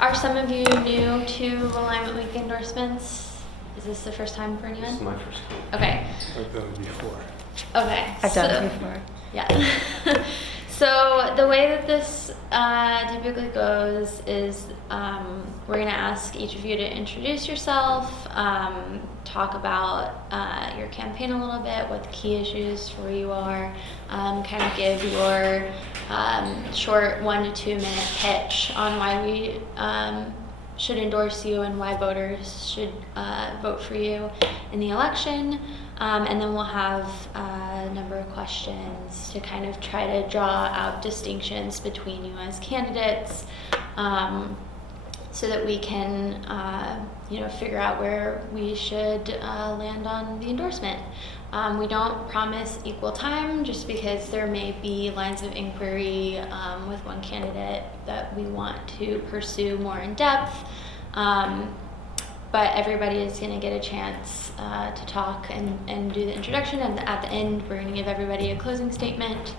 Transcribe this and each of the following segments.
Are some of you new to Alignment Week endorsements? Is this the first time for anyone? This is my first time. Okay. I've done it before. Okay. I've done it before. Yeah. So the way that this typically goes is we're going to ask each of you to introduce yourself, talk about your campaign a little bit, what the key issues for you are, kind of give your short 1 to 2 minute pitch on why we should endorse you and why voters should vote for you in the election. And then we'll have a number of questions to kind of try to draw out distinctions between you as candidates, so that we can, figure out where we should land on the endorsement. We don't promise equal time just because there may be lines of inquiry with one candidate that we want to pursue more in depth. But everybody is going to get a chance to talk and do the introduction, and at the end we're going to give everybody a closing statement,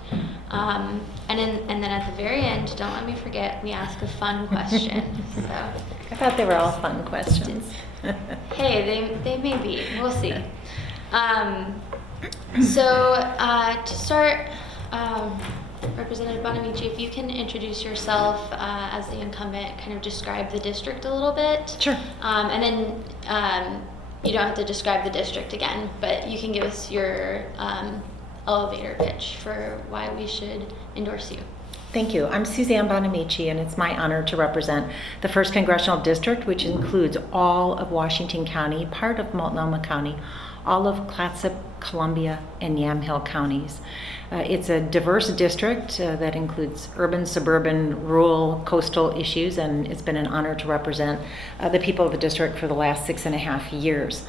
and then at the very end, don't let me forget, we ask a fun question. So I thought they were all fun questions. hey, they may be, we'll see. So to start, Representative Bonamici, if you can introduce yourself as the incumbent, kind of describe the district a little bit. Sure. And then you don't have to describe the district again, but you can give us your elevator pitch for why we should endorse you. Thank you. I'm Suzanne Bonamici, and it's my honor to represent the 1st Congressional District, which includes all of Washington County, part of Multnomah County, all of Clatsop, Columbia, and Yamhill counties. It's a diverse district that includes urban, suburban, rural, coastal issues, and it's been an honor to represent the people of the district for the last 6.5 years.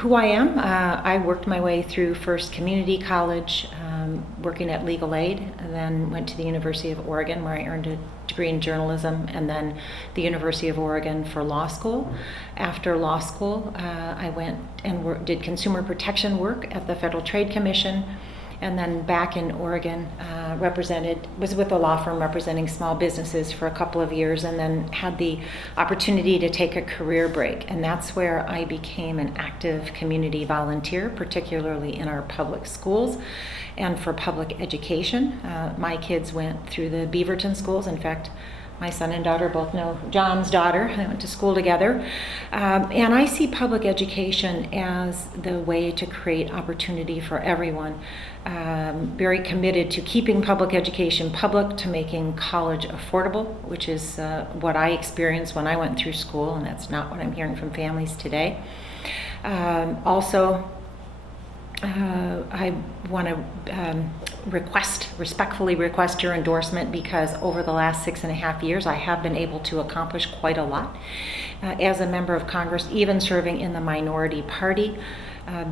Who I am, I worked my way through first community college, working at Legal Aid, and then went to the University of Oregon where I earned a degree in journalism, and then the University of Oregon for law school. After law school, I went and did consumer protection work at the Federal Trade Commission, and then back in Oregon, was with a law firm representing small businesses for a couple of years, and then had the opportunity to take a career break. And that's where I became an active community volunteer, particularly in our public schools and for public education. My kids went through the Beaverton schools. In fact, my son and daughter both know John's daughter. They went to school together. And I see public education as the way to create opportunity for everyone. Very committed to keeping public education public, to making college affordable, which is what I experienced when I went through school, and that's not what I'm hearing from families today. I want to respectfully request your endorsement, because over the last 6.5 years I have been able to accomplish quite a lot as a member of Congress, even serving in the minority party.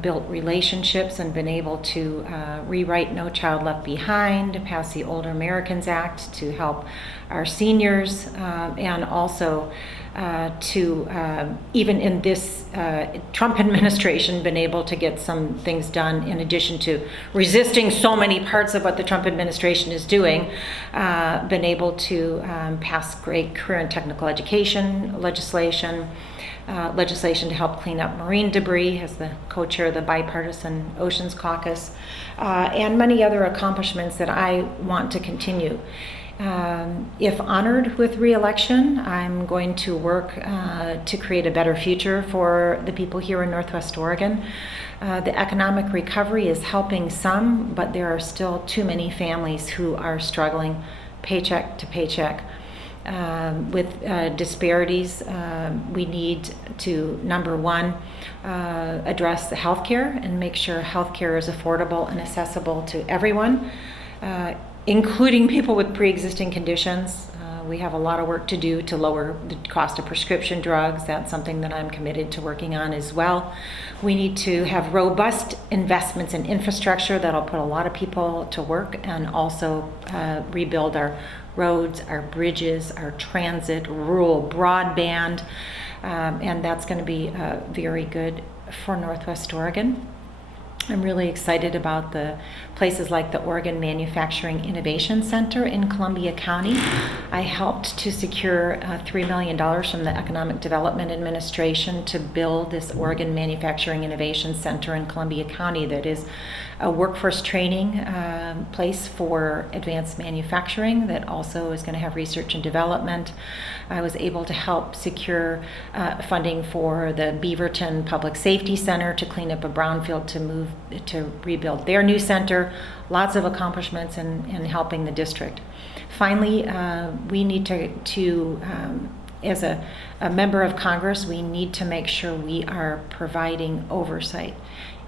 Built relationships and been able to rewrite No Child Left Behind, pass the Older Americans Act to help our seniors, and also to, even in this Trump administration, been able to get some things done in addition to resisting so many parts of what the Trump administration is doing, been able to pass great career and technical education legislation, legislation to help clean up marine debris as the co-chair of the Bipartisan Oceans Caucus, and many other accomplishments that I want to continue. If honored with re-election, I'm going to work to create a better future for the people here in Northwest Oregon. The economic recovery is helping some, but there are still too many families who are struggling paycheck to paycheck. With disparities, we need to, number one, address the healthcare and make sure healthcare is affordable and accessible to everyone, including people with pre-existing conditions. We have a lot of work to do to lower the cost of prescription drugs. That's something that I'm committed to working on as well. We need to have robust investments in infrastructure that'll put a lot of people to work, and also rebuild our roads, our bridges, our transit, rural broadband, and that's going to be very good for Northwest Oregon. I'm really excited about the places like the Oregon Manufacturing Innovation Center in Columbia County. I helped to secure $3 million from the Economic Development Administration to build this Oregon Manufacturing Innovation Center in Columbia County that is a workforce training place for advanced manufacturing that also is going to have research and development. I was able to help secure funding for the Beaverton Public Safety Center to clean up a brownfield to rebuild their new center. Lots of accomplishments in helping the district. Finally, we need to as a member of Congress, we need to make sure we are providing oversight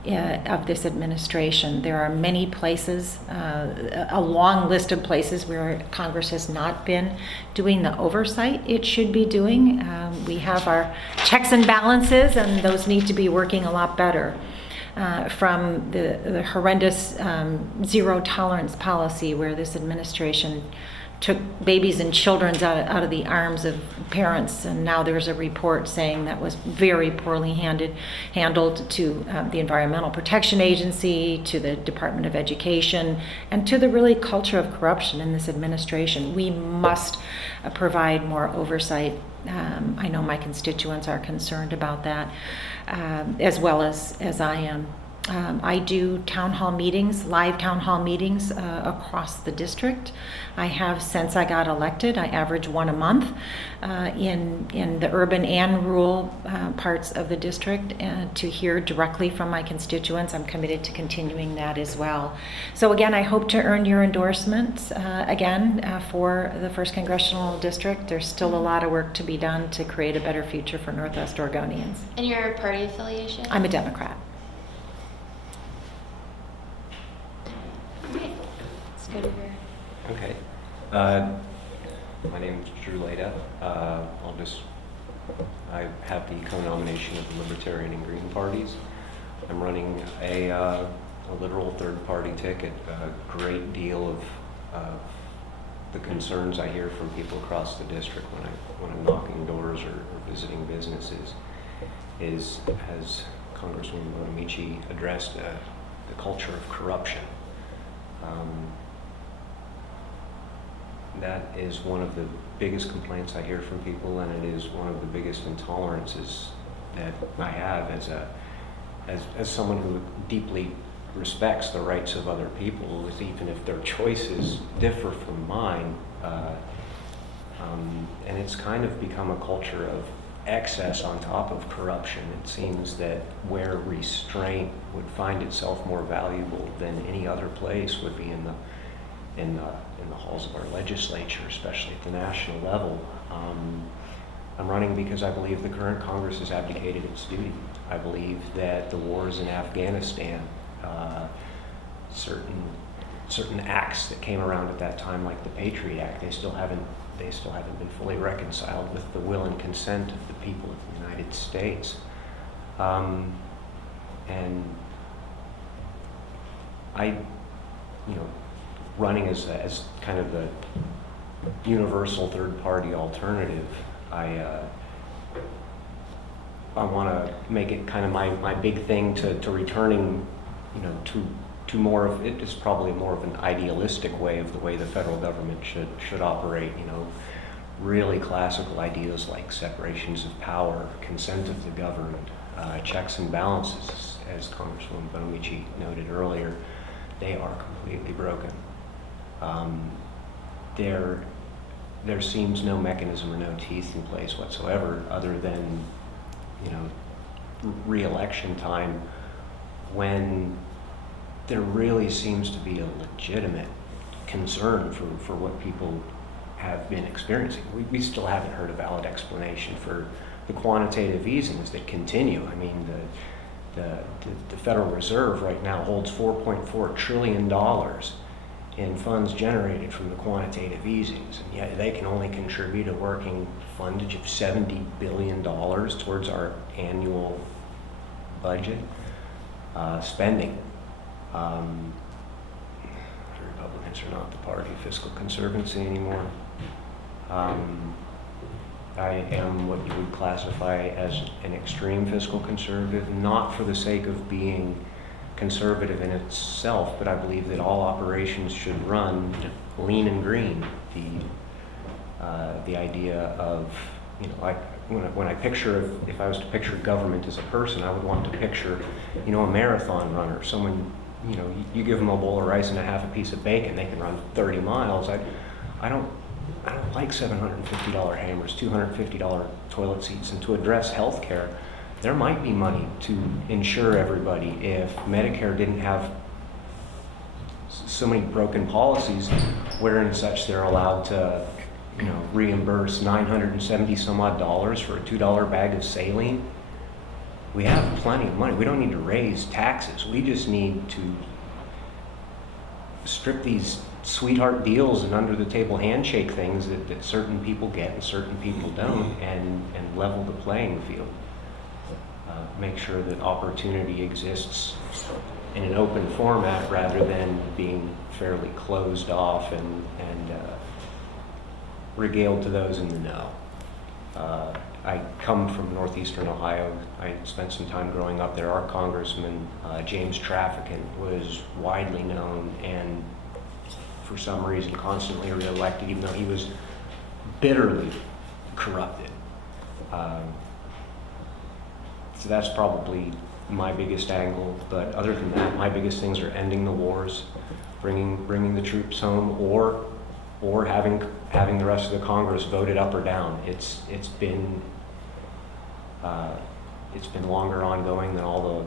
of this administration. There are many places, a long list of places where Congress has not been doing the oversight it should be doing. We have our checks and balances, and those need to be working a lot better. From the horrendous zero tolerance policy where this administration took babies and children out of the arms of parents, and now there's a report saying that was very poorly handled to the Environmental Protection Agency, to the Department of Education, and to the really culture of corruption in this administration. We must provide more oversight. I know my constituents are concerned about that, as well as I am. I do town hall meetings, live town hall meetings across the district. I have since I got elected. I average one a month in the urban and rural parts of the district to hear directly from my constituents. I'm committed to continuing that as well. So again, I hope to earn your endorsement for the 1st Congressional District. There's still a lot of work to be done to create a better future for Northwest Oregonians. And your party affiliation? I'm a Democrat. Okay, let's go to her. Okay. My name is Drew Leda. I have the co-nomination of the Libertarian and Green parties. I'm running a literal third-party ticket. A great deal of the concerns I hear from people across the district when I'm knocking doors or visiting businesses is, as Congresswoman Bonamici addressed, the culture of corruption. That is one of the biggest complaints I hear from people, and it is one of the biggest intolerances that I have as someone who deeply respects the rights of other people, even if their choices differ from mine. And it's kind of become a culture of excess on top of corruption. It seems that where restraint would find itself more valuable than any other place would be in the halls of our legislature, especially at the national level. I'm running because I believe the current Congress has abdicated its duty. I believe that the wars in Afghanistan, certain acts that came around at that time, like the Patriot Act, they still haven't been fully reconciled with the will and consent of the people of the United States. And running as kind of the universal third-party alternative, I want to make it kind of my big thing to returning, to more of it is probably more of an idealistic way of the way the federal government should operate. Really classical ideas like separations of power, consent of the governed, checks and balances, as Congresswoman Bonamici noted earlier, they are completely broken. There seems no mechanism or no teeth in place whatsoever, other than re-election time, when there really seems to be a legitimate concern for what people have been experiencing. We still haven't heard a valid explanation for the quantitative easings that continue. I mean, the Federal Reserve right now holds $4.4 trillion in funds generated from the quantitative easings, and yet they can only contribute a working fundage of $70 billion towards our annual budget spending. The Republicans are not the party of fiscal conservancy anymore. I am what you would classify as an extreme fiscal conservative, not for the sake of being conservative in itself, but I believe that all operations should run lean and green. The idea of, you know, like when I picture, if I was to picture government as a person, I would want to picture, you know, a marathon runner, someone, you know, you give them a bowl of rice and a half a piece of bacon, they can run 30 miles. I don't like $750 hammers, $250 toilet seats, and to address healthcare, there might be money to insure everybody if Medicare didn't have so many broken policies where and such they're allowed to, you know, reimburse $970 some odd dollars for a $2 bag of saline. We have plenty of money. We don't need to raise taxes. We just need to strip these sweetheart deals and under the table handshake things that certain people get and certain people don't, and level the playing field. Make sure that opportunity exists in an open format rather than being fairly closed off and regaled to those in the know. I come from northeastern Ohio. I spent some time growing up there. Our congressman, James Traficant, was widely known and for some reason constantly reelected, even though he was bitterly corrupted. So that's probably my biggest angle, but other than that, my biggest things are ending the wars, bringing the troops home, or having the rest of the Congress voted up or down. It's been longer ongoing than all the,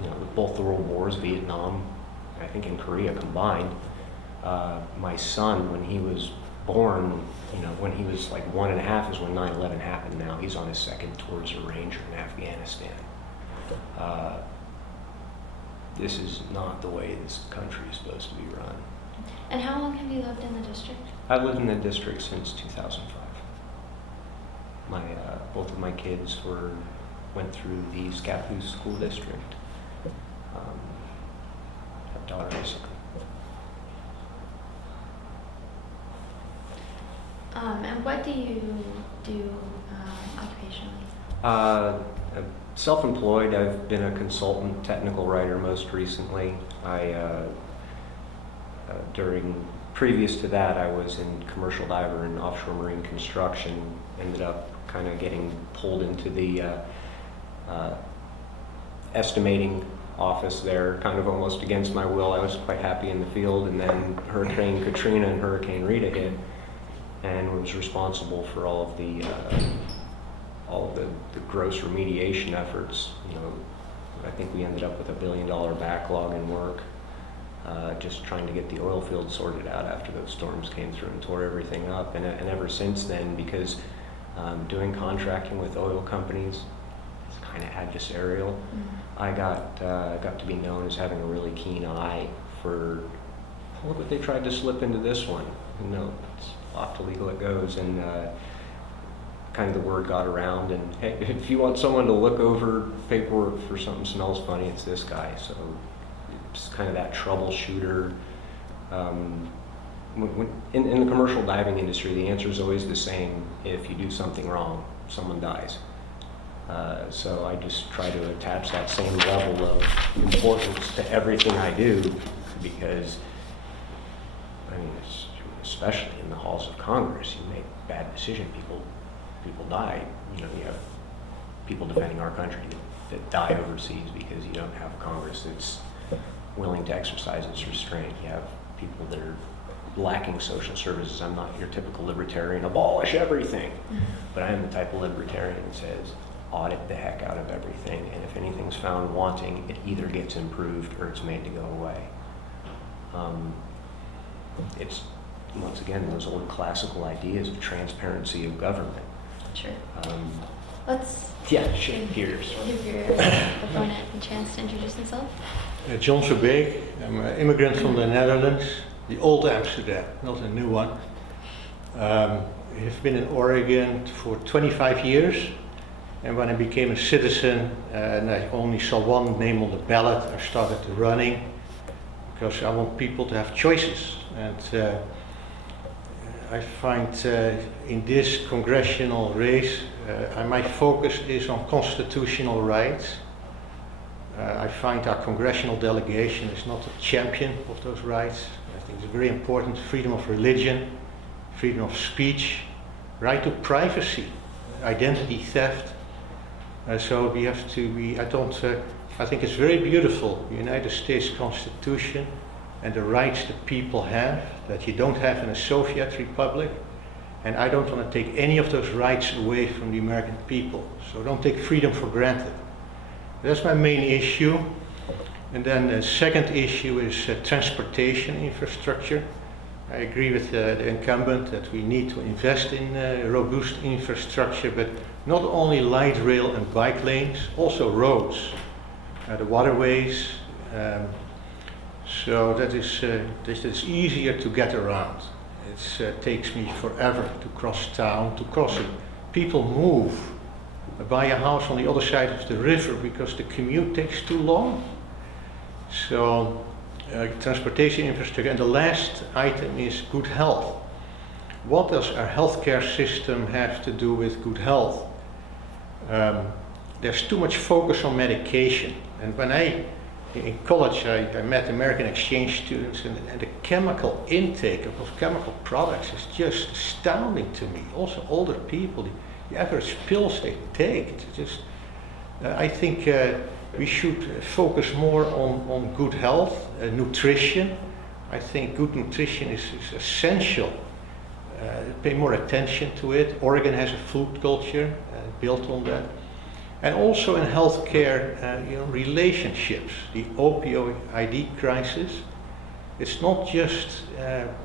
you know, both the world wars, Vietnam, I think in Korea combined. My son, when he was born, you know, when he was like 1.5 is when 9/11 happened. Now he's on his second tour as a ranger in Afghanistan. This is not the way this country is supposed to be run. And how long have you lived in the district? I've lived in the district since 2005. Both of my kids went through the Scappoose School District. Have a daughter, Jessica. And what do you do occupationally? I'm self-employed. I've been a consultant, technical writer most recently. Previous to that, I was in commercial diver and offshore marine construction. Ended up kind of getting pulled into the estimating office there, kind of almost against my will. I was quite happy in the field, and then Hurricane Katrina and Hurricane Rita hit, and was responsible for all of the gross remediation efforts. You know, I think we ended up with $1 billion backlog in work, just trying to get the oil field sorted out after those storms came through and tore everything up. And ever since then, because doing contracting with oil companies is kind of adversarial, I got to be known as having a really keen eye for, what would they tried to slip into this one? No, it's off to legal it goes, and kind of the word got around, and hey, if you want someone to look over paperwork for something smells funny, it's this guy. So it's kind of that troubleshooter. In the commercial diving industry, the answer is always the same. If you do something wrong, someone dies. So I just try to attach that same level of importance to everything I do, because I mean, especially in the halls of Congress, you make a bad decision, people die. You know, you have people defending our country that die overseas because you don't have a Congress that's willing to exercise its restraint. You have people that are lacking social services. I'm not your typical libertarian, abolish everything. But I am the type of libertarian that says, audit the heck out of everything, and if anything's found wanting, it either gets improved or it's made to go away. It's, once again, those old classical ideas of transparency of government. Sure. Let's shift gears. Give your opponent a chance to introduce himself. John Verbeek. I'm an immigrant from the Netherlands, the old Amsterdam, not a new one. I've been in Oregon for 25 years, and when I became a citizen and I only saw one name on the ballot, I started running because I want people to have choices. And I find in this congressional race, my focus is on constitutional rights. I find our congressional delegation is not a champion of those rights. I think it's very important: freedom of religion, freedom of speech, right to privacy, identity theft. So we have to be, I think it's very beautiful, the United States Constitution and the rights that people have that you don't have in a Soviet republic. And I don't want to take any of those rights away from the American people. So don't take freedom for granted. That's my main issue. And then the second issue is transportation infrastructure. I agree with the incumbent that we need to invest in robust infrastructure, but not only light rail and bike lanes, also roads, the waterways. So that is easier to get around. It takes me forever to cross town, to cross it. People move, buy a house on the other side of the river because the commute takes too long. So transportation infrastructure. And the last item is good health. What does our healthcare system have to do with good health? There's too much focus on medication. And when in college, I met American exchange students, and the chemical intake of chemical products is just astounding to me. Also, older people, the average pills they take, it's just, I think we should focus more on good health, nutrition. I think good nutrition is essential. Pay more attention to it. Oregon has a food culture built on that. And also in healthcare, relationships, the opioid ID crisis. It's not just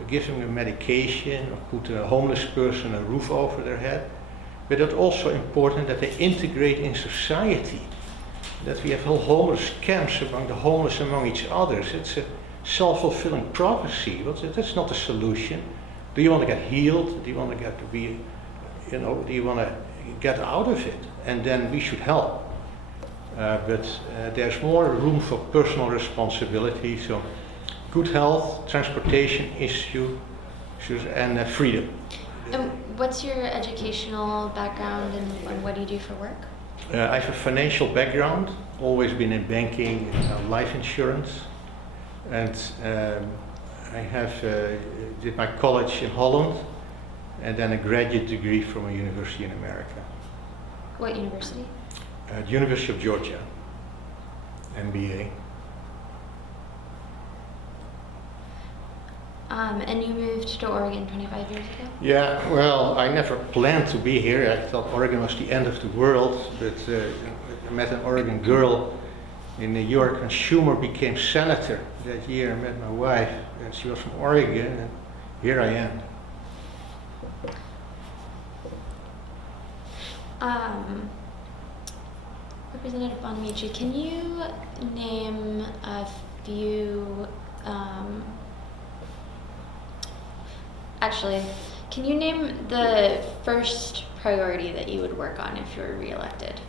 giving a medication or put a homeless person a roof over their head, but it's also important that they integrate in society, that we have whole homeless camps among the homeless among each other. It's a self-fulfilling prophecy. That's not a solution. Do you want to get healed? Do you want to get to be, do you want to get out of it? And then we should help. But there's more room for personal responsibility. So good health, transportation issues, and freedom. And what's your educational background and what do you do for work? I have a financial background, always been in banking, life insurance. And I did my college in Holland and then a graduate degree from a university in America. What university? The University of Georgia, MBA. And you moved to Oregon 25 years ago? Yeah, well, I never planned to be here. I thought Oregon was the end of the world, but I met an Oregon girl in New York, and Schumer became senator that year. I met my wife, and she was from Oregon, and here I am. Representative Bonamici, can you name a few, can you name the first priority that you would work on if you were reelected?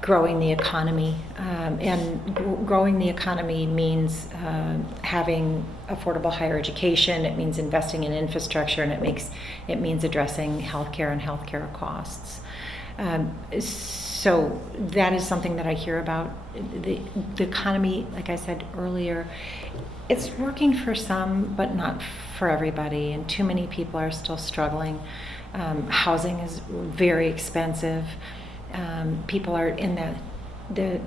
Growing the economy, and growing the economy means having affordable higher education. It means investing in infrastructure, and it means addressing healthcare and healthcare costs. So that is something that I hear about. The economy, like I said earlier, it's working for some, but not for everybody, and too many people are still struggling. Housing is very expensive. People are in the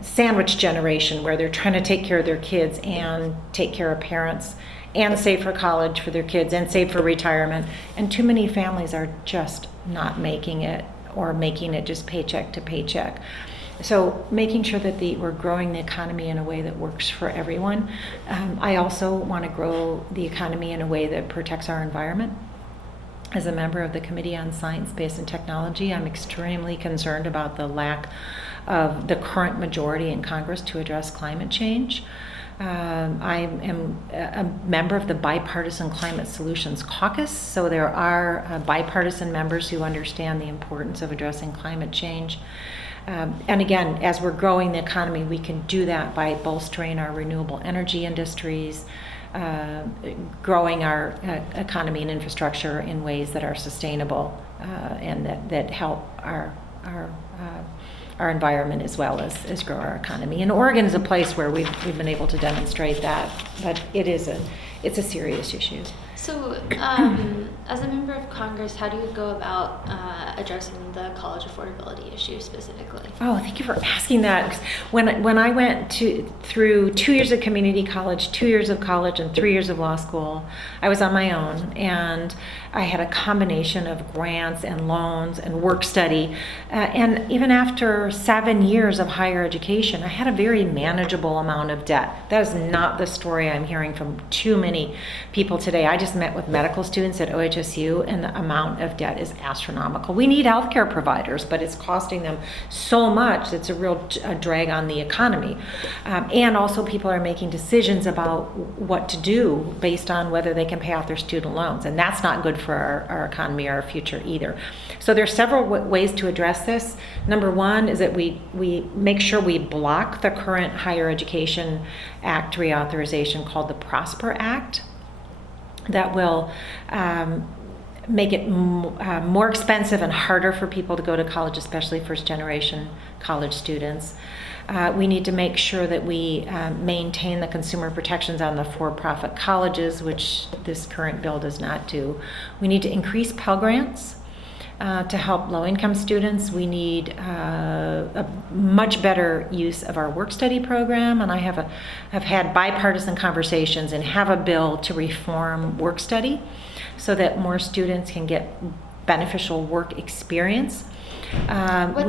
sandwich generation where they're trying to take care of their kids and take care of parents and save for college for their kids and save for retirement. And too many families are just not making it, or making it just paycheck to paycheck. So making sure that we're growing the economy in a way that works for everyone. I also want to grow the economy in a way that protects our environment. As a member of the Committee on Science, Space, and Technology, I'm extremely concerned about the lack of the current majority in Congress to address climate change. I am a member of the Bipartisan Climate Solutions Caucus, so there are bipartisan members who understand the importance of addressing climate change. And again, as we're growing the economy, we can do that by bolstering our renewable energy industries, growing our economy and infrastructure in ways that are sustainable and that help our our environment as well as grow our economy. And Oregon is a place where we've been able to demonstrate that, but it's a serious issue. So, as a member of Congress, how do you go about addressing the college affordability issue specifically? Oh, thank you for asking that. When I went through 2 years of community college, 2 years of college, and 3 years of law school, I was on my own, and I had a combination of grants and loans and work study. And even after 7 years of higher education, I had a very manageable amount of debt. That is not the story I'm hearing from too many people today. I just met with medical students at OHSU, and the amount of debt is astronomical. We need healthcare providers, but it's costing them so much. It's a real drag on the economy. And also people are making decisions about what to do based on whether they can pay off their student loans. And that's not good for our economy or our future either. So there's several ways to address this. Number one is that we make sure we block the current Higher Education Act reauthorization called the PROSPER Act. That will make it more expensive and harder for people to go to college, especially first generation college students. We need to make sure that we maintain the consumer protections on the for-profit colleges, which this current bill does not do. We need to increase Pell Grants to help low-income students. We need a much better use of our work-study program, and I have had bipartisan conversations and have a bill to reform work-study so that more students can get beneficial work experience. What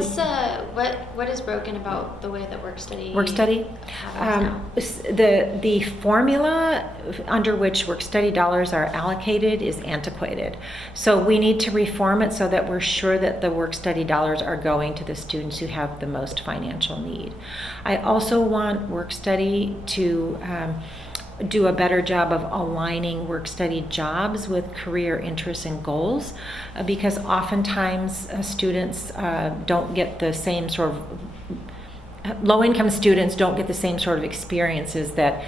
is broken about the way that work study happens now? The formula under which work study dollars are allocated is antiquated. So we need to reform it so that we're sure that the work study dollars are going to the students who have the most financial need. I also want work study to do a better job of aligning work-study jobs with career interests and goals, because oftentimes students don't get the same sort of low-income students don't get the same sort of experiences that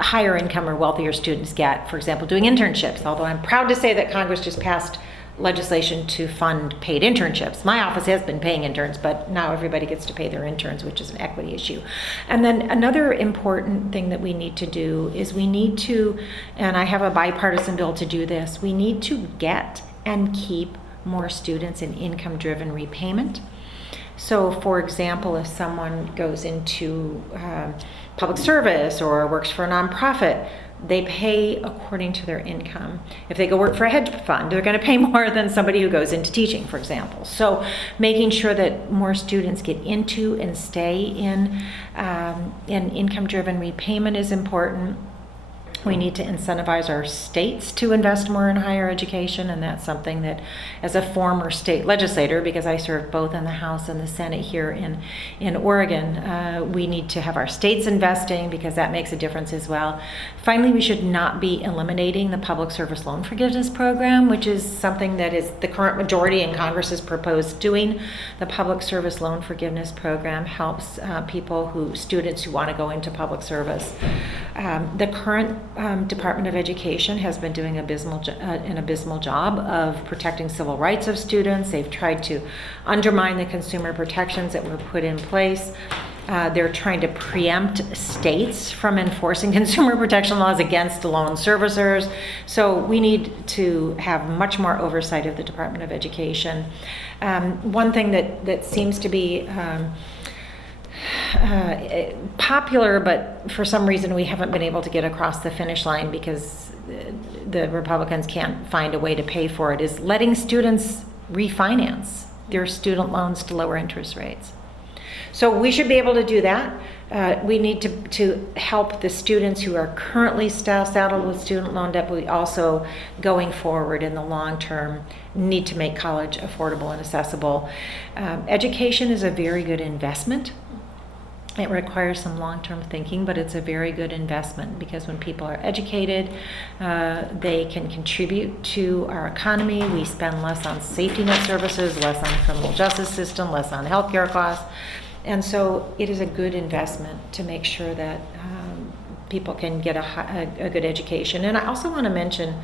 higher income or wealthier students get, for example, doing internships. Although I'm proud to say that Congress just passed legislation to fund paid internships. My office has been paying interns, but now everybody gets to pay their interns, which is an equity issue. And then another important thing that we need to do is we need to, and I have a bipartisan bill to do this, we need to get and keep more students in income-driven repayment. So, for example, if someone goes into public service or works for a nonprofit, they pay according to their income. If they go work for a hedge fund, they're going to pay more than somebody who goes into teaching, for example. So making sure that more students get into and stay in income-driven repayment is important. We need to incentivize our states to invest more in higher education, and that's something that, as a former state legislator, because I serve both in the House and the Senate here in Oregon, we need to have our states investing because that makes a difference as well. Finally, we should not be eliminating the Public Service Loan Forgiveness Program, which is something that is the current majority in Congress has proposed doing. The Public Service Loan Forgiveness Program helps students who want to go into public service. The current Department of Education has been doing an abysmal job of protecting civil rights of students. They've tried to undermine the consumer protections that were put in place. They're trying to preempt states from enforcing consumer protection laws against loan servicers. So we need to have much more oversight of the Department of Education. One thing that seems to be popular, but for some reason we haven't been able to get across the finish line because the Republicans can't find a way to pay for it, is letting students refinance their student loans to lower interest rates. So we should be able to do that. We need to help the students who are currently saddled with student loan debt, but we also, going forward in the long term, need to make college affordable and accessible. Education is a very good investment. It requires some long-term thinking, but it's a very good investment because when people are educated, they can contribute to our economy. We spend less on safety net services, less on the criminal justice system, less on healthcare costs. And so it is a good investment to make sure that people can get a good education. And I also want to mention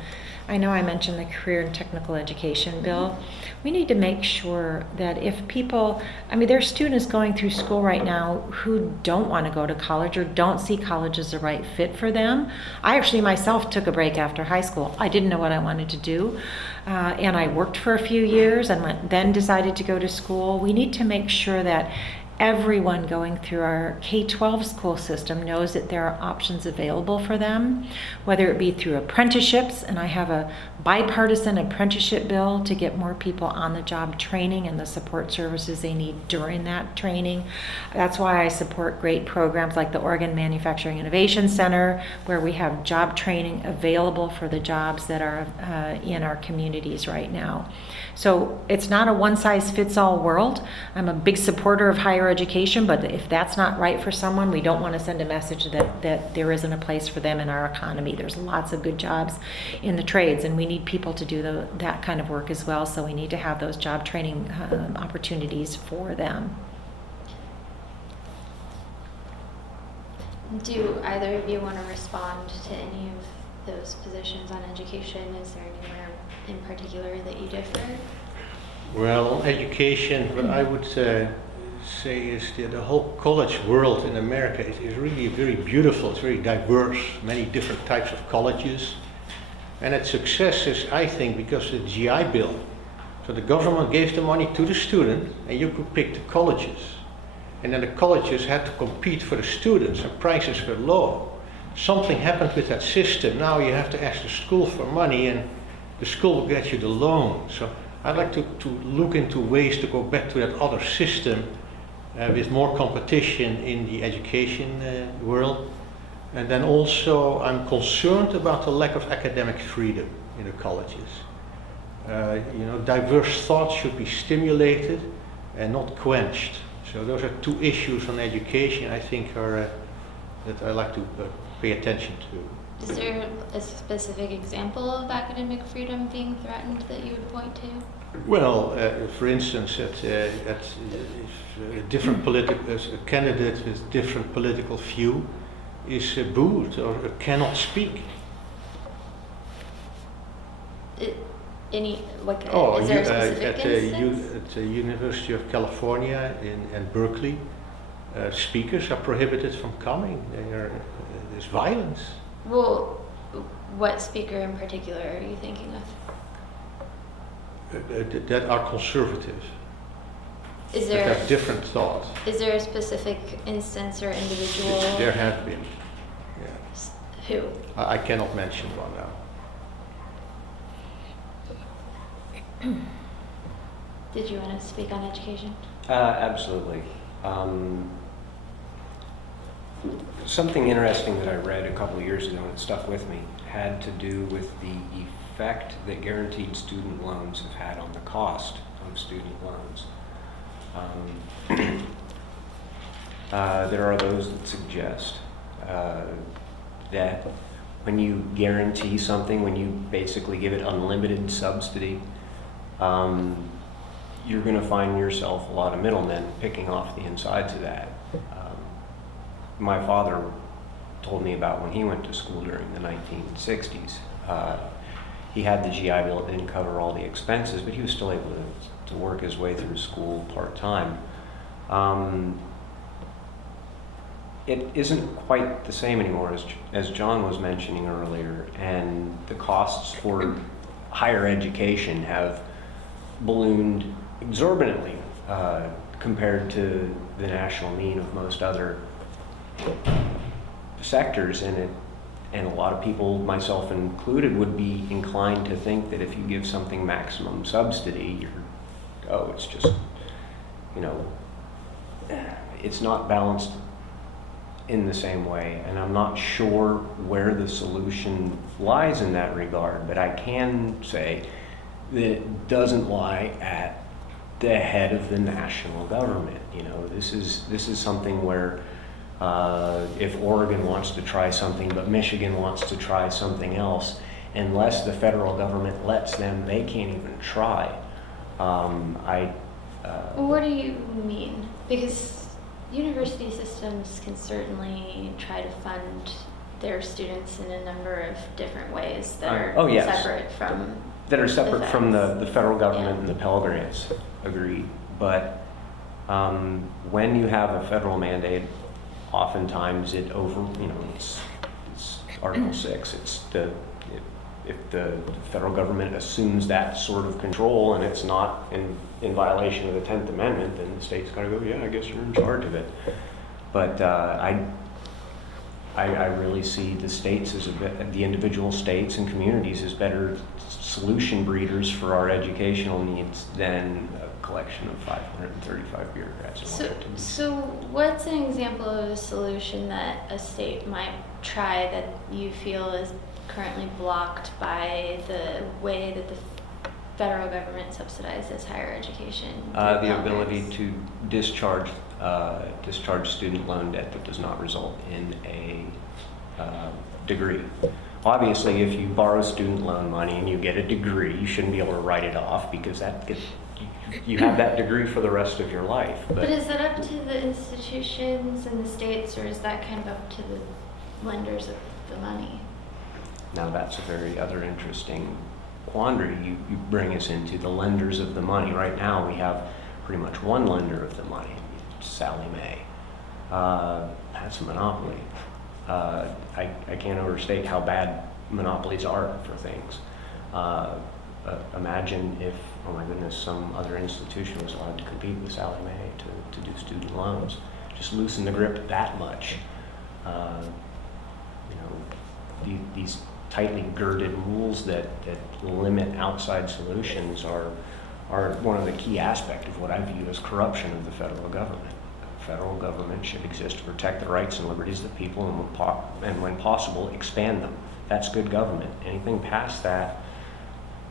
I know I mentioned the Career and Technical Education Bill. We need to make sure that if people, I mean, there are students going through school right now who don't want to go to college or don't see college as the right fit for them. I actually myself took a break after high school. I didn't know what I wanted to do. And I worked for a few years and then decided to go to school. We need to make sure that everyone going through our K-12 school system knows that there are options available for them, whether it be through apprenticeships, and I have a bipartisan apprenticeship bill to get more people on the job training and the support services they need during that training. That's why I support great programs like the Oregon Manufacturing Innovation Center, where we have job training available for the jobs that are in our communities right now. So it's not a one-size-fits-all world. I'm a big supporter of higher education, but if that's not right for someone, we don't want to send a message that there isn't a place for them in our economy. There's lots of good jobs in the trades, and we need people to do that kind of work as well, so we need to have those job training opportunities for them. Do either of you want to respond to any of those positions on education? Is there anywhere in particular that you differ? Well, on education, what I would say is that the whole college world in America is really very beautiful. It's very diverse, many different types of colleges. And its success is, I think, because of the GI Bill. So the government gave the money to the student, and you could pick the colleges. And then the colleges had to compete for the students, and prices were low. Something happened with that system. Now you have to ask the school for money, and the school will get you the loan. So I'd like to look into ways to go back to that other system with more competition in the education world. And then also I'm concerned about the lack of academic freedom in the colleges. Diverse thought should be stimulated and not quenched. So those are two issues on education I think are that I like to pay attention to. Is there a specific example of academic freedom being threatened that you would point to? Well, for instance, if a different a candidate with different political view is booed or cannot speak. Is there a specific at instance? the University of California in Berkeley, speakers are prohibited from coming. There's violence. Well, what speaker in particular are you thinking of? That are conservative. Is That there have different thoughts. is there a specific instance or individual? There have been. Yeah. Who? I cannot mention one now. Did you want to speak on education? Absolutely. Something interesting that I read a couple of years ago and it stuck with me had to do with the effect that guaranteed student loans have had on the cost of student loans. There are those that suggest that when you guarantee something, when you basically give it unlimited subsidy, you're going to find yourself a lot of middlemen picking off the insides of that. My father told me about when he went to school during the 1960s. He had the GI Bill, it didn't cover all the expenses, but he was still able to work his way through school part-time. It isn't quite the same anymore, as John was mentioning earlier, and the costs for higher education have ballooned exorbitantly compared to the national mean of most other sectors in it. And a lot of people, myself included, would be inclined to think that if you give something maximum subsidy, it's just, it's not balanced in the same way. And I'm not sure where the solution lies in that regard, but I can say that it doesn't lie at the head of the national government. This is something where if Oregon wants to try something, but Michigan wants to try something else, unless the federal government lets them, they can't even try. What do you mean? Because university systems can certainly try to fund their students in a number of different ways that are oh, yes. separate from. That are separate from feds. the federal government Yeah. and the Pell Grants, agreed. But when you have a federal mandate, oftentimes it's Article 6. If the federal government assumes that sort of control and it's not in violation of the 10th Amendment, then the state's got to go, yeah, I guess you're in charge of it. But I really see the states the individual states and communities as better solution breeders for our educational needs than a collection of 535 bureaucrats in Washington. So what's an example of a solution that a state might try that you feel is currently blocked by the way that the federal government subsidizes higher education? The ability to discharge student loan debt that does not result in a degree. Obviously, if you borrow student loan money and you get a degree, you shouldn't be able to write it off because you have that degree for the rest of your life. But is that up to the institutions and the states, or is that kind of up to the lenders of the money? Now that's a very other interesting quandary you bring us into, the lenders of the money. Right now we have pretty much one lender of the money, Sallie Mae. That's a monopoly. I can't overstate how bad monopolies are for things. Imagine if, oh my goodness, some other institution was allowed to compete with Sallie Mae to do student loans. Just loosen the grip that much. These tightly girded rules that limit outside solutions are one of the key aspects of what I view as corruption of the federal government. The federal government should exist to protect the rights and liberties of the people and when possible, expand them. That's good government. Anything past that,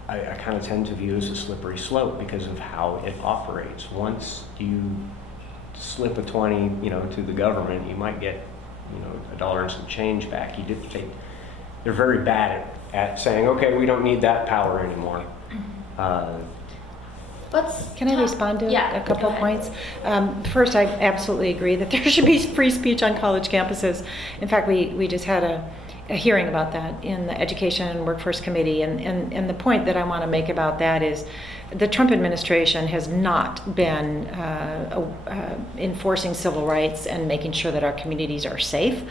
I kind of tend to view as a slippery slope because of how it operates. Once you slip a 20, to the government, you might get, $1 and some change back. They're very bad at saying, okay, we don't need that power anymore. Can I respond to Yeah, a couple go of ahead. points? First, I absolutely agree that there should be free speech on college campuses. In fact, we just had a hearing about that in the Education and Workforce Committee, and the point that I want to make about that is the Trump administration has not been enforcing civil rights and making sure that our communities are safe.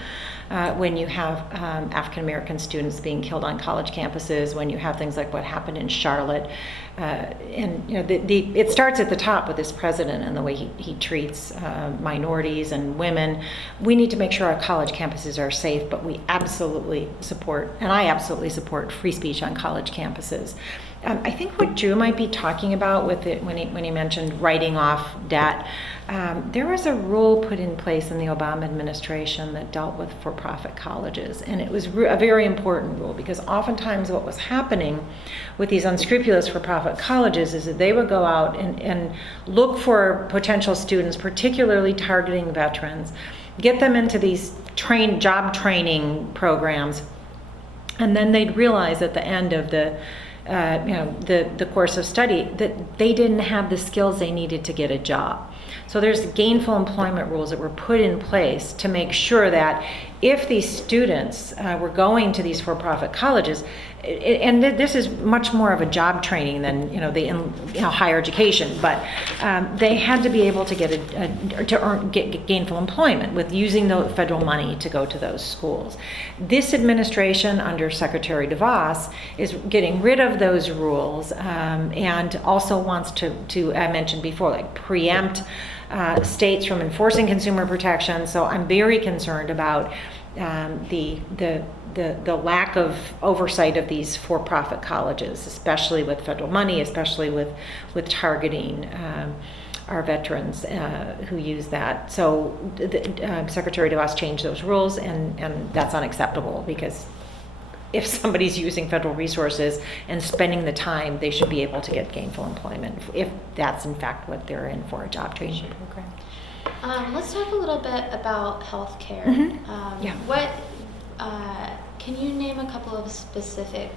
When you have African American students being killed on college campuses, when you have things like what happened in Charlotte, it starts at the top with this president and the way he treats minorities and women. We need to make sure our college campuses are safe, but we absolutely support, and I absolutely support, free speech on college campuses. I think what Drew might be talking about with it when he mentioned writing off debt, there was a rule put in place in the Obama administration that dealt with for-profit colleges, and it was a very important rule because oftentimes what was happening with these unscrupulous for-profit colleges is that they would go out and look for potential students, particularly targeting veterans, get them into these job training programs, and then they'd realize at the end of the course of study that they didn't have the skills they needed to get a job. So there's gainful employment rules that were put in place to make sure that if these students were going to these for-profit colleges, and this is much more of a job training than higher education, but they had to be able to get gainful employment with using the federal money to go to those schools. This administration under Secretary DeVos is getting rid of those rules and also wants to I mentioned before, preempt states from enforcing consumer protection. So I'm very concerned about the lack of oversight of these for-profit colleges, especially with federal money, especially with targeting our veterans who use that. So Secretary DeVos changed those rules, and that's unacceptable because if somebody's using federal resources and spending the time, they should be able to get gainful employment if that's in fact what they're in for, a job training program. Let's talk a little bit about healthcare. Mm-hmm. Yeah. Can you name a couple of specific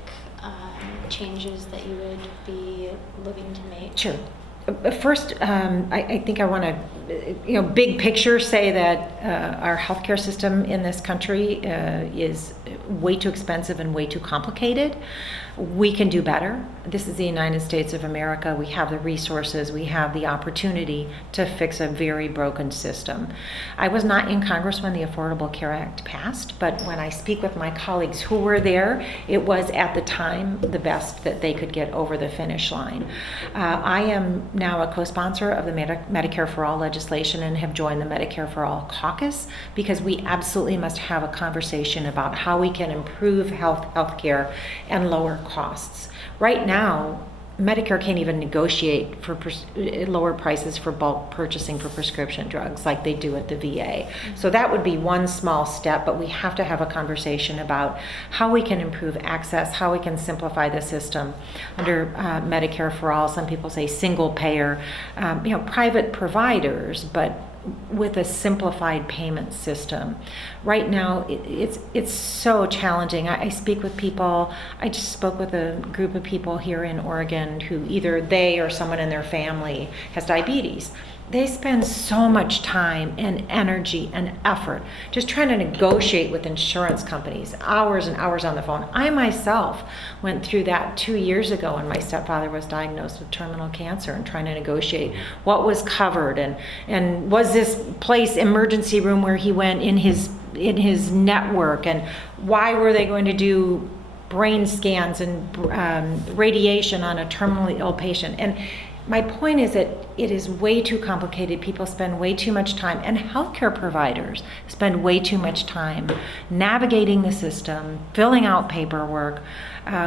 changes that you would be looking to make? Sure. First, I think I want to, big picture say that our healthcare system in this country is way too expensive and way too complicated. We can do better. This is the United States of America. We have the resources, we have the opportunity to fix a very broken system. I was not in Congress when the Affordable Care Act passed, but when I speak with my colleagues who were there, it was at the time the best that they could get over the finish line. I am now a co-sponsor of the Medicare for All legislation and have joined the Medicare for All caucus because we absolutely must have a conversation about how we can improve healthcare and lower costs. Right now, Medicare can't even negotiate for lower prices for bulk purchasing for prescription drugs like they do at the VA. So that would be one small step, but we have to have a conversation about how we can improve access, how we can simplify the system. Under Medicare for All, some people say single payer, private providers, but with a simplified payment system. Right now, it's so challenging. I speak with people. I just spoke with a group of people here in Oregon who either they or someone in their family has diabetes. They spend so much time and energy and effort just trying to negotiate with insurance companies, hours and hours on the phone. I myself went through that 2 years ago when my stepfather was diagnosed with terminal cancer and trying to negotiate what was covered and was this place emergency room where he went in his network, and why were they going to do brain scans and radiation on a terminally ill patient. And my point is that it is way too complicated. People spend way too much time, and healthcare providers spend way too much time navigating the system, filling out paperwork.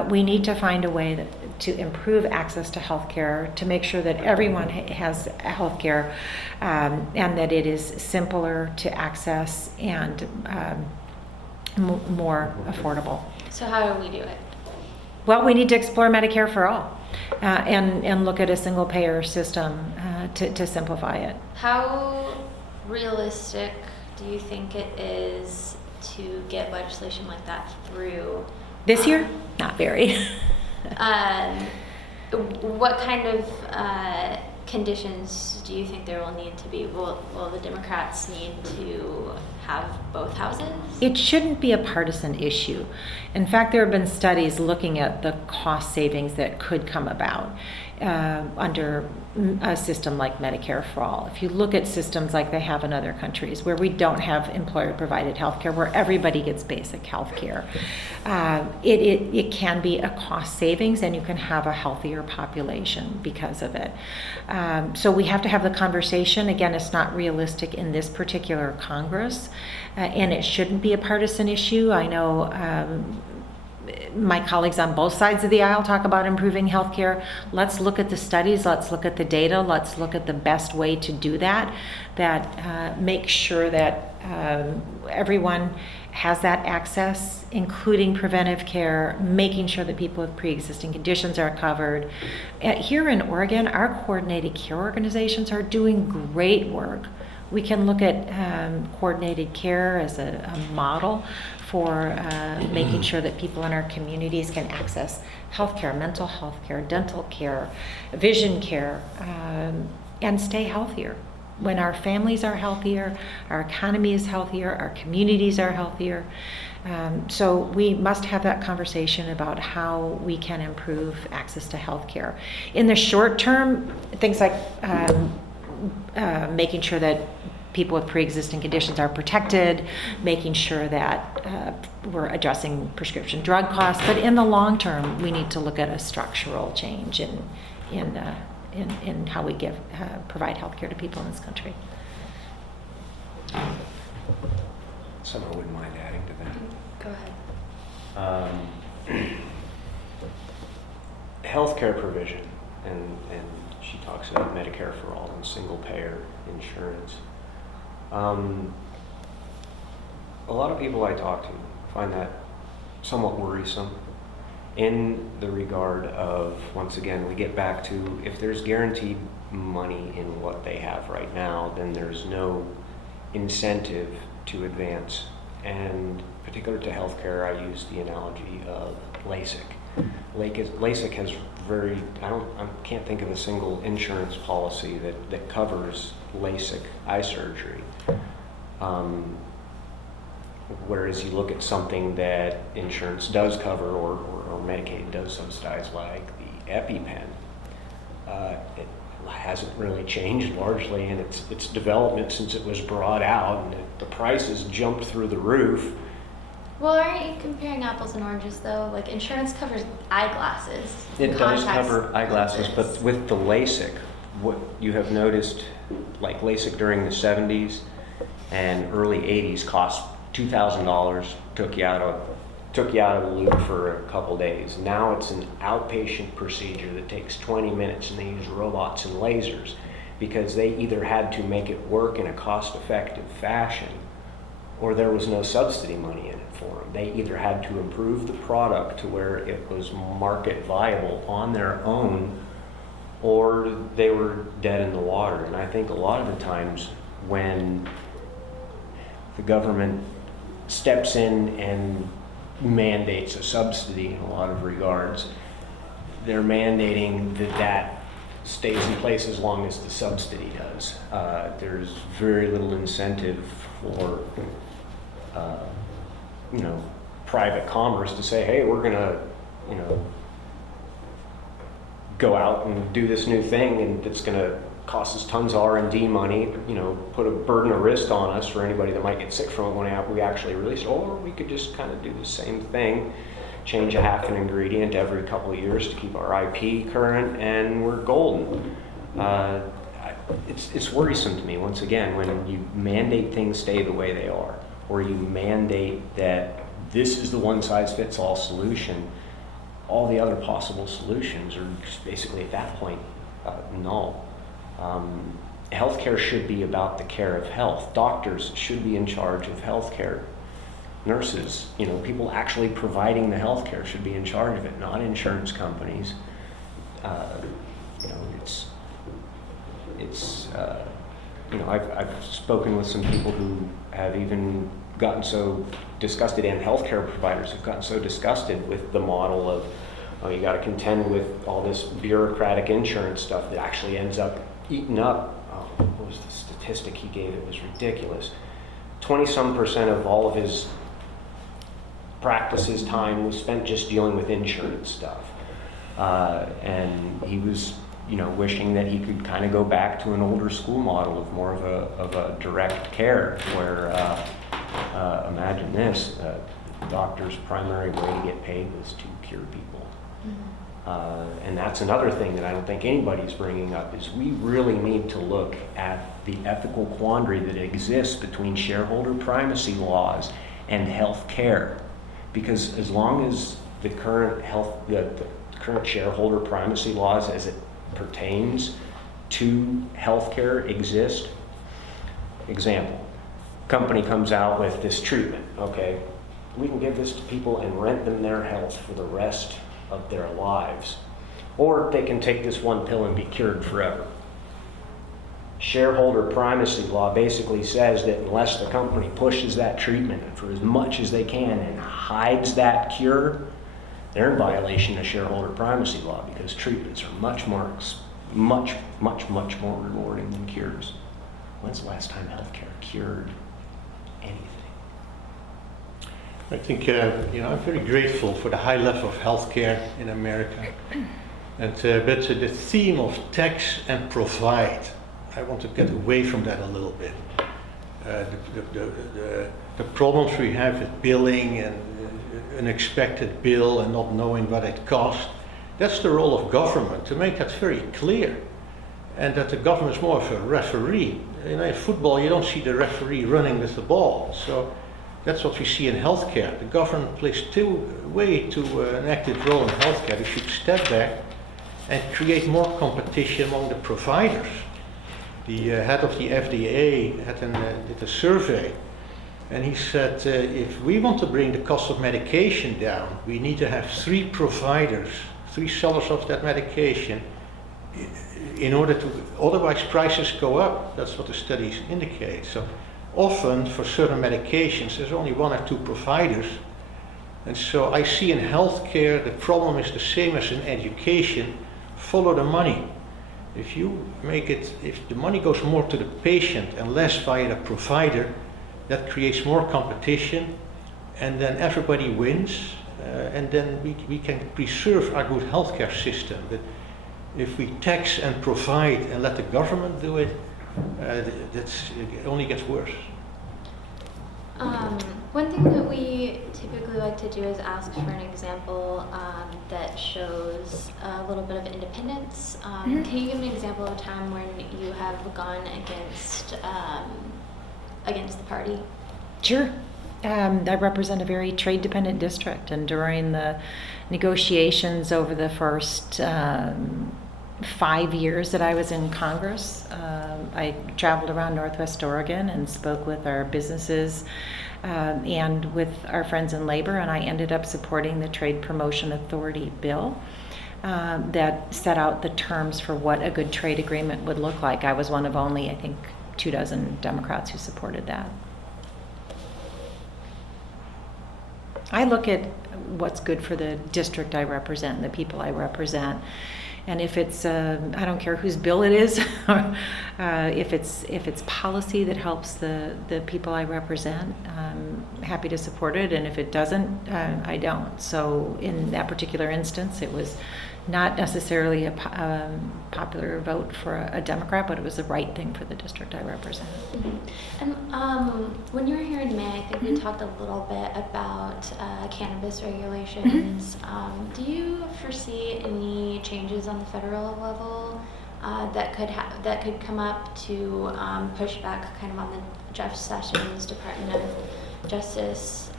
We need to find a way to improve access to healthcare, to make sure that everyone has healthcare, and that it is simpler to access and more affordable. So how do we do it? Well, we need to explore Medicare for All and look at a single payer system to simplify it. How realistic do you think it is to get legislation like that through? This year? Not very. What kind of conditions do you think there will need to be? Will the Democrats need to have both houses? It shouldn't be a partisan issue. In fact, there have been studies looking at the cost savings that could come about under a system like Medicare for All. If you look at systems like they have in other countries where we don't have employer-provided health care, where everybody gets basic health care, it can be a cost savings, and you can have a healthier population because of it. So we have to have the conversation. Again, it's not realistic in this particular Congress, and it shouldn't be a partisan issue. I know my colleagues on both sides of the aisle talk about improving healthcare. Let's look at the studies, let's look at the data, let's look at the best way to do that, make sure that everyone has that access, including preventive care, making sure that people with pre-existing conditions are covered. Here in Oregon, our coordinated care organizations are doing great work. We can look at coordinated care as a model for making sure that people in our communities can access healthcare, mental health care, dental care, vision care, and stay healthier. When our families are healthier, our economy is healthier, our communities are healthier. So we must have that conversation about how we can improve access to healthcare. In the short term, things like making sure that people with pre-existing conditions are protected, making sure that we're addressing prescription drug costs. But in the long term, we need to look at a structural change in how we provide health care to people in this country. Someone wouldn't mind adding to that. Go ahead. Healthcare provision, and she talks about Medicare for All and single payer insurance. A lot of people I talk to find that somewhat worrisome in the regard of, once again, we get back to, if there's guaranteed money in what they have right now, then there's no incentive to advance. And particular to healthcare, I use the analogy of LASIK. LASIK has I can't think of a single insurance policy that covers LASIK eye surgery. Whereas you look at something that insurance does cover or Medicaid does subsidize, like the EpiPen, it hasn't really changed largely in its development since it was brought out, and the prices jumped through the roof. Well, aren't you comparing apples and oranges though? Like insurance covers eyeglasses. It does contact cover eyeglasses, lenses. but with the LASIK, what you have noticed, like LASIK during the 70s and early 80s cost $2,000, took you out of the loop for a couple days. Now it's an outpatient procedure that takes 20 minutes, and they use robots and lasers because they either had to make it work in a cost-effective fashion or there was no subsidy money in it for them. They either had to improve the product to where it was market viable on their own, or they were dead in the water. And I think a lot of the times when the government steps in and mandates a subsidy in a lot of regards, they're mandating that stays in place as long as the subsidy does. There's very little incentive for private commerce to say, hey, we're gonna go out and do this new thing, and it's gonna cost us tons of R&D money, put a burden of risk on us for anybody that might get sick from it when we actually release it. Or we could just kind of do the same thing, change a half an ingredient every couple of years to keep our IP current, and we're golden. It's worrisome to me, once again, when you mandate things stay the way they are, or you mandate that this is the one-size-fits-all solution. All the other possible solutions are just basically at that point null. Healthcare should be about the care of health. Doctors should be in charge of healthcare. Nurses, people actually providing the healthcare should be in charge of it, not insurance companies. I've spoken with some people who have even gotten so disgusted, and healthcare providers have gotten so disgusted with the model of, you got to contend with all this bureaucratic insurance stuff that actually ends up eating up, what was the statistic he gave? It was ridiculous. 20-some% of all of his practice's time was spent just dealing with insurance stuff. And he was, wishing that he could kind of go back to an older school model of more of a direct care where, imagine this, the doctor's primary way to get paid was to cure people. And that's another thing that I don't think anybody's bringing up, is we really need to look at the ethical quandary that exists between shareholder primacy laws and health care. Because as long as the current current shareholder primacy laws as it pertains to healthcare exist, example, company comes out with this treatment, okay, we can give this to people and rent them their health for the rest of their lives. Or they can take this one pill and be cured forever. Shareholder primacy law basically says that unless the company pushes that treatment for as much as they can and hides that cure, they're in violation of shareholder primacy law, because treatments are much more rewarding than cures. When's the last time healthcare cured anything? I think, I'm very grateful for the high level of healthcare in America. But the theme of tax and provide, I want to get away from that a little bit. The problems we have with billing and an expected bill and not knowing what it costs, that's the role of government, to make that very clear. And that the government is more of a referee. In football, you don't see the referee running with the ball. So that's what we see in healthcare. The government plays way too an active role in healthcare. They should step back and create more competition among the providers. The head of the FDA did a survey, and he said, if we want to bring the cost of medication down, we need to have 3 providers, 3 sellers of that medication, in order to, otherwise prices go up. That's what the studies indicate. So often for certain medications, there's only 1 or 2 providers, And so I see in healthcare the problem is the same as in education. Follow the money. If the money goes more to the patient and less via the provider, that creates more competition, and then everybody wins, and then we can preserve our good healthcare system. But if we tax and provide and let the government do it, it only gets worse. One thing that we typically like to do is ask for an example that shows a little bit of independence. Can you give an example of a time when you have gone against the party? Sure. I represent a very trade-dependent district, and during the negotiations over the first 5 years that I was in Congress, I traveled around Northwest Oregon and spoke with our businesses and with our friends in labor, and I ended up supporting the Trade Promotion Authority bill that set out the terms for what a good trade agreement would look like. I was one of only, I think, 24 Democrats who supported that. I look at what's good for the district I represent, the people I represent. And if it's, I don't care whose bill it is, if it's policy that helps the people I represent, I'm happy to support it. And if it doesn't, I don't. So in that particular instance, it was not necessarily a popular vote for a Democrat, but it was the right thing for the district I represent. Mm-hmm. And when you were here in May, I think we talked a little bit about cannabis regulations. Do you foresee any changes on the federal level that could come up to push back kind of on the Jeff Sessions Department of Justice?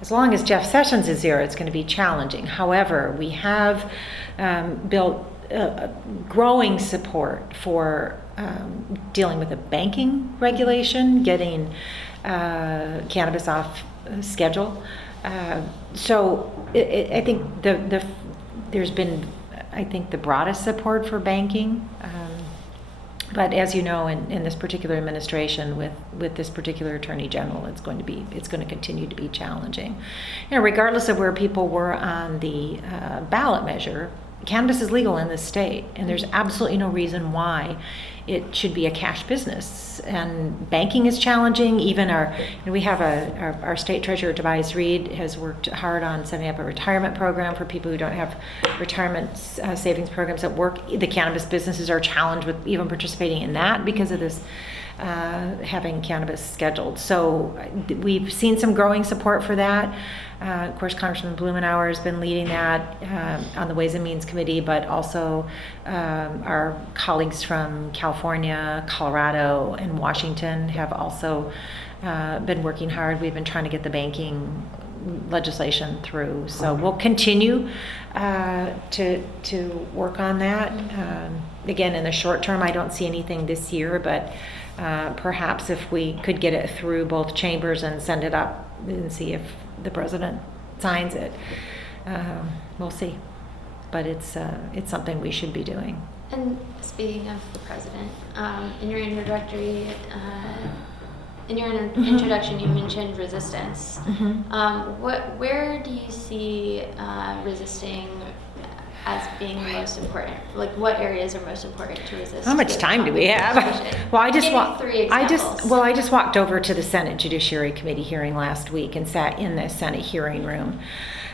As long as Jeff Sessions is here, it's going to be challenging. However, we have built growing support for dealing with the banking regulation, getting cannabis off schedule. So I think there's been, I think, the broadest support for banking. But as you know, in this particular administration, with this particular attorney general, it's going to continue to be challenging. You know, regardless of where people were on the ballot measure, cannabis is legal in this state, and there's absolutely no reason why it should be a cash business. And banking is challenging. Even we have our state treasurer, Tobias Reed, has worked hard on setting up a retirement program for people who don't have retirement savings programs at work. The cannabis businesses are challenged with even participating in that because of this having cannabis scheduled. So we've seen some growing support for that. Of course, Congressman Blumenauer has been leading that on the Ways and Means Committee, but also our colleagues from California, Colorado, and Washington have also been working hard. We've been trying to get the banking legislation through. So we'll continue to work on that. Again, in the short term, I don't see anything this year, but perhaps if we could get it through both chambers and send it up and see if the president signs it, we'll see. But it's something we should be doing. And speaking of the president, in your introductory, introduction, you mentioned resistance. Where do you see resisting as being most important? Like, what areas are most important to resist? How much time do we have? Well, I just walked over to the Senate Judiciary Committee hearing last week and sat in the Senate hearing room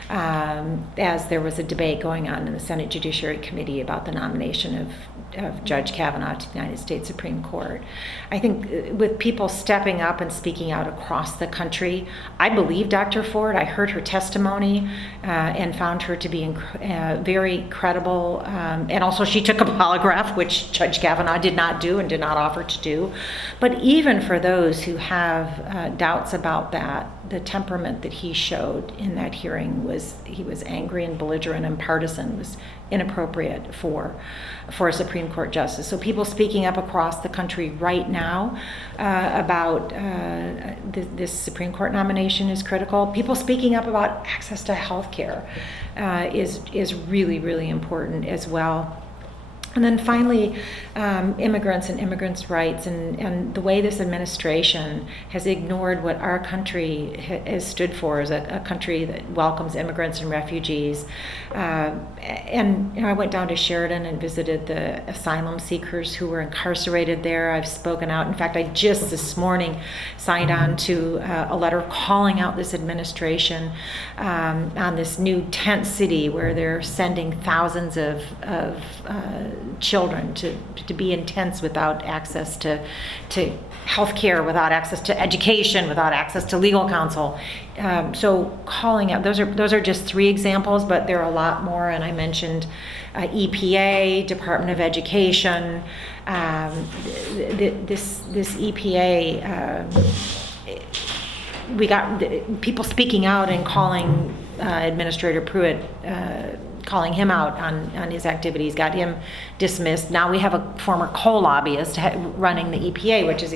as there was a debate going on in the Senate Judiciary Committee about the nomination of Judge Kavanaugh to the United States Supreme Court. I think with people stepping up and speaking out across the country, I believe Dr. Ford. I heard her testimony and found her to be very credible. And also she took a polygraph, which Judge Kavanaugh did not do and did not offer to do. But even for those who have doubts about that, the temperament that he showed in that hearing he was angry and belligerent and partisan, was inappropriate for a Supreme Court justice. So people speaking up across the country right now about this Supreme Court nomination is critical. People speaking up about access to health care is really, really important as well. And then finally, immigrants and immigrants' rights, and the way this administration has ignored what our country has stood for as a country that welcomes immigrants and refugees. And I went down to Sheridan and visited the asylum seekers who were incarcerated there. I've spoken out. In fact, I just this morning signed on to a letter calling out this administration on this new tent city where they're sending thousands of children to be in tents without access to health care, without access to education, without access to legal counsel. So calling out, those are just 3 examples, but there are a lot more, and I mentioned EPA, Department of Education. This EPA, we got people speaking out and calling Administrator Pruitt, calling him out on his activities, got him dismissed. Now we have a former coal lobbyist running the EPA, which is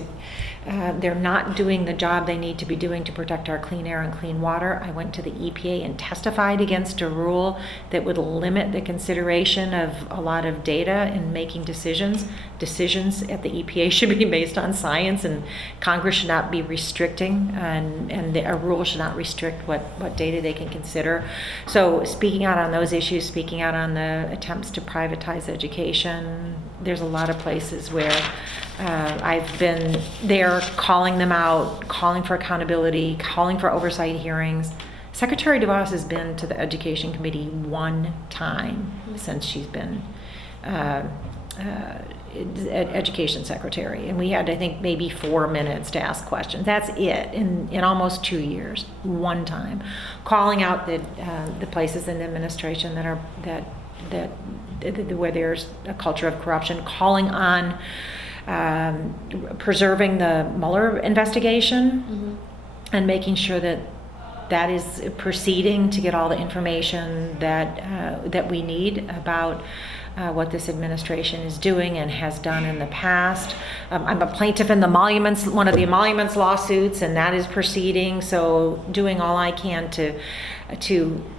they're not doing the job they need to be doing to protect our clean air and clean water. I went to the EPA and testified against a rule that would limit the consideration of a lot of data in making decisions. Decisions at the EPA should be based on science, and Congress should not be restricting, and a rule should not restrict what data they can consider. So speaking out on those issues, speaking out on the attempts to privatize education, there's a lot of places where I've been there calling them out, calling for accountability, calling for oversight hearings. Secretary DeVos has been to the Education Committee 1 time since she's been Education Secretary. And we had, I think, maybe 4 minutes to ask questions. That's it in almost 2 years, 1 time. Calling out the places in the administration that where there's a culture of corruption, calling on preserving the Mueller investigation, and making sure that is proceeding to get all the information that we need about what this administration is doing and has done in the past. I'm a plaintiff in one of the emoluments lawsuits, and that is proceeding. So doing all I can to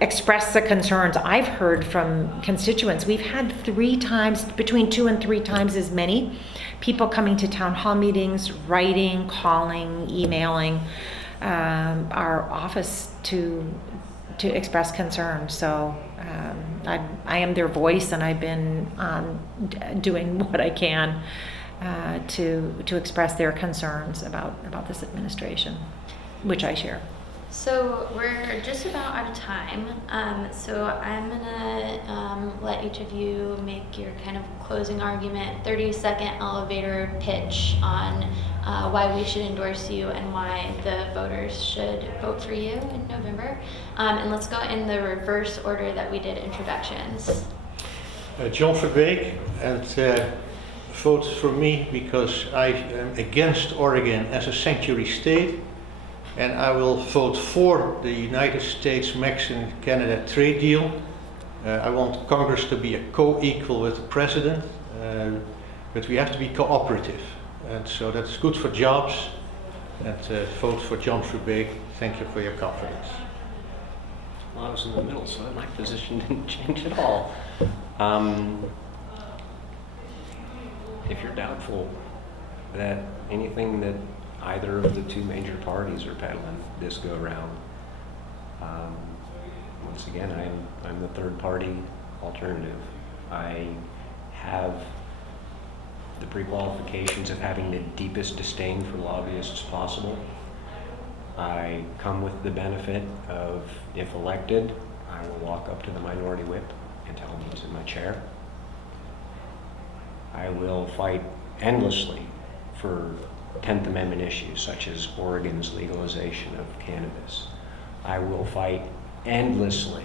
express the concerns I've heard from constituents. We've had 3 times, between 2 and 3 times as many people coming to town hall meetings, writing, calling, emailing our office to express concerns. So I am their voice, and I've been doing what I can to express their concerns about this administration, which I share. So we're just about out of time. So I'm gonna let each of you make your kind of closing argument, 30-second elevator pitch on why we should endorse you and why the voters should vote for you in November. And let's go in the reverse order that we did introductions. John Verbeek, and vote for me because I am against Oregon as a sanctuary state. And I will vote for the United States-Mexican-Canada trade deal. I want Congress to be a co-equal with the President, but we have to be cooperative. And so that's good for jobs. And vote for John Verbeek. Thank you for your confidence. Well, I was in the middle, so my position didn't change at all. If you're doubtful that anything that either of the 2 major parties are peddling this go around, once again, I'm the third party alternative. I have the pre-qualifications of having the deepest disdain for lobbyists possible. I come with the benefit of, if elected, I will walk up to the minority whip and tell him he's in my chair. I will fight endlessly for 10th Amendment issues such as Oregon's legalization of cannabis. I will fight endlessly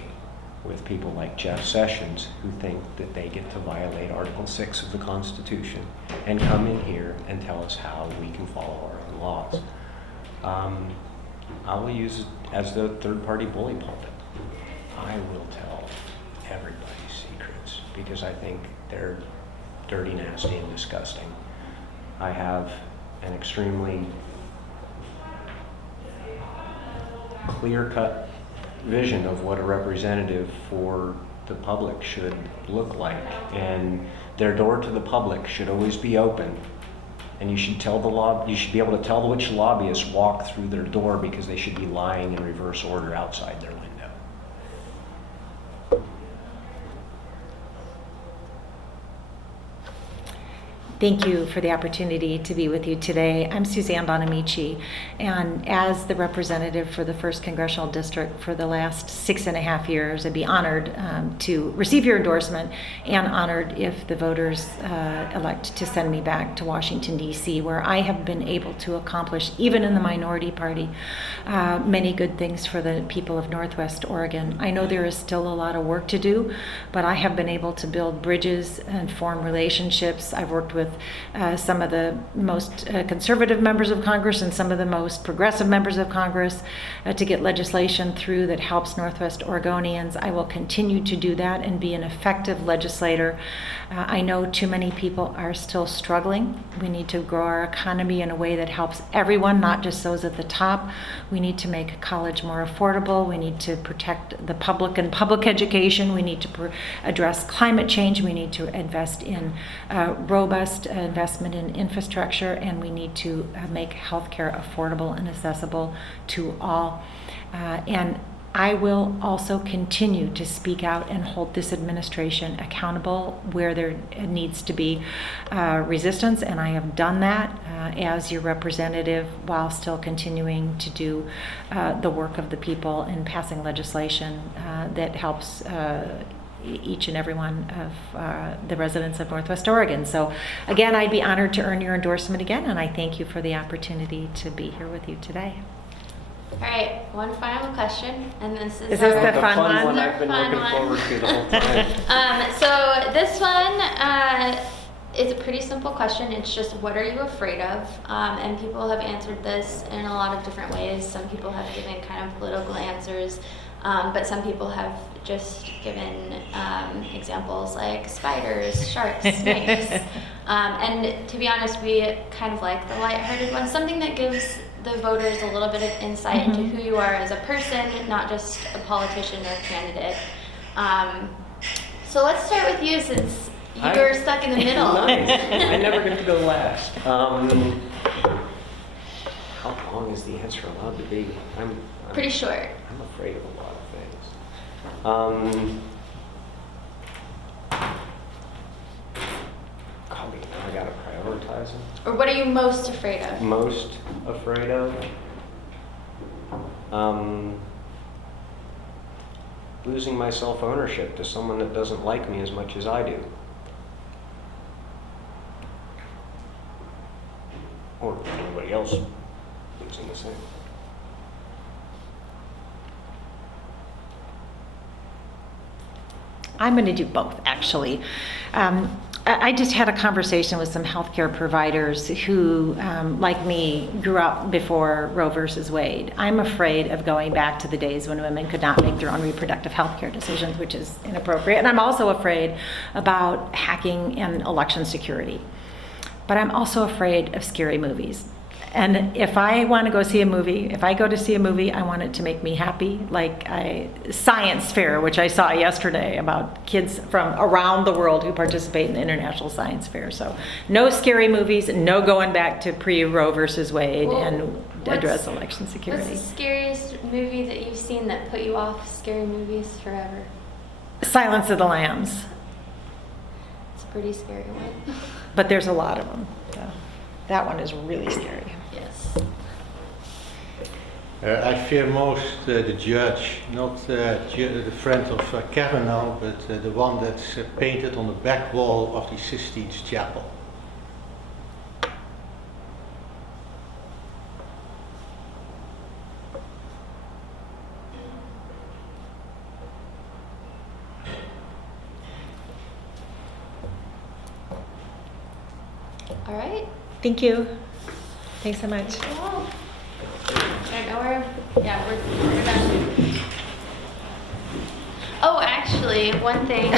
with people like Jeff Sessions who think that they get to violate Article 6 of the Constitution and come in here and tell us how we can follow our own laws. I will use it as the third-party bully pulpit. I will tell everybody's secrets because I think they're dirty, nasty, and disgusting. I have an extremely clear-cut vision of what a representative for the public should look like. And their door to the public should always be open. And you should you should be able to tell which lobbyists walk through their door because they should be lying in reverse order outside their window. Thank you for the opportunity to be with you today. I'm Suzanne Bonamici, and as the representative for the 1st Congressional District for the last 6.5 years, I'd be honored to receive your endorsement and honored if the voters elect to send me back to Washington, D.C., where I have been able to accomplish, even in the minority party, many good things for the people of Northwest Oregon. I know there is still a lot of work to do, but I have been able to build bridges and form relationships. I've worked with some of the most conservative members of Congress and some of the most progressive members of Congress to get legislation through that helps Northwest Oregonians. I will continue to do that and be an effective legislator. I know too many people are still struggling. We need to grow our economy in a way that helps everyone, not just those at the top. We need to make college more affordable. We need to protect the public and public education. We need to address climate change. We need to invest in robust investment in infrastructure, and we need to make healthcare affordable and accessible to all. And I will also continue to speak out and hold this administration accountable where there needs to be resistance, and I have done that as your representative while still continuing to do the work of the people in passing legislation that helps each and every one of the residents of Northwest Oregon. So again, I'd be honored to earn your endorsement again, and I thank you for the opportunity to be here with you today. All right, one final question, and this is Is this our- the fun one? I've been Fun looking one. forward to the whole time. So this one is a pretty simple question. It's just, what are you afraid of? And people have answered this in a lot of different ways. Some people have given kind of political answers, but some people have just given examples like spiders, sharks, snakes. And to be honest, we kind of like the lighthearted one, something that gives the voters a little bit of insight into who you are as a person, not just a politician or candidate. So let's start with you, since you're stuck in the middle. Nice. I never get to go last. How long is the answer allowed to be? I'm Pretty short. I'm afraid of a lot of things. God, now I gotta prioritize them. Or what are you most afraid of? Most afraid of? Losing my self-ownership to someone that doesn't like me as much as I do. Or anybody else losing the same. I'm going to do both, actually. I just had a conversation with some healthcare providers who, like me, grew up before Roe versus Wade. I'm afraid of going back to the days when women could not make their own reproductive healthcare decisions, which is inappropriate. And I'm also afraid about hacking and election security. But I'm also afraid of scary movies. And if I want to go see a movie, if I go to see a movie, I want it to make me happy. Like Science Fair, which I saw yesterday about kids from around the world who participate in the International Science Fair. So no scary movies, no going back to pre-Roe versus Wade and address election security. What's the scariest movie that you've seen that put you off scary movies forever? Silence of the Lambs. It's a pretty scary one. But there's a lot of them. So that one is really scary. Yes. I fear most the judge, not the friend of Kavanaugh, but the one that's painted on the back wall of the Sistine Chapel. All right. Thank you. Thanks so much. Well, I don't know where. Yeah, we're done. Oh, actually, one thing.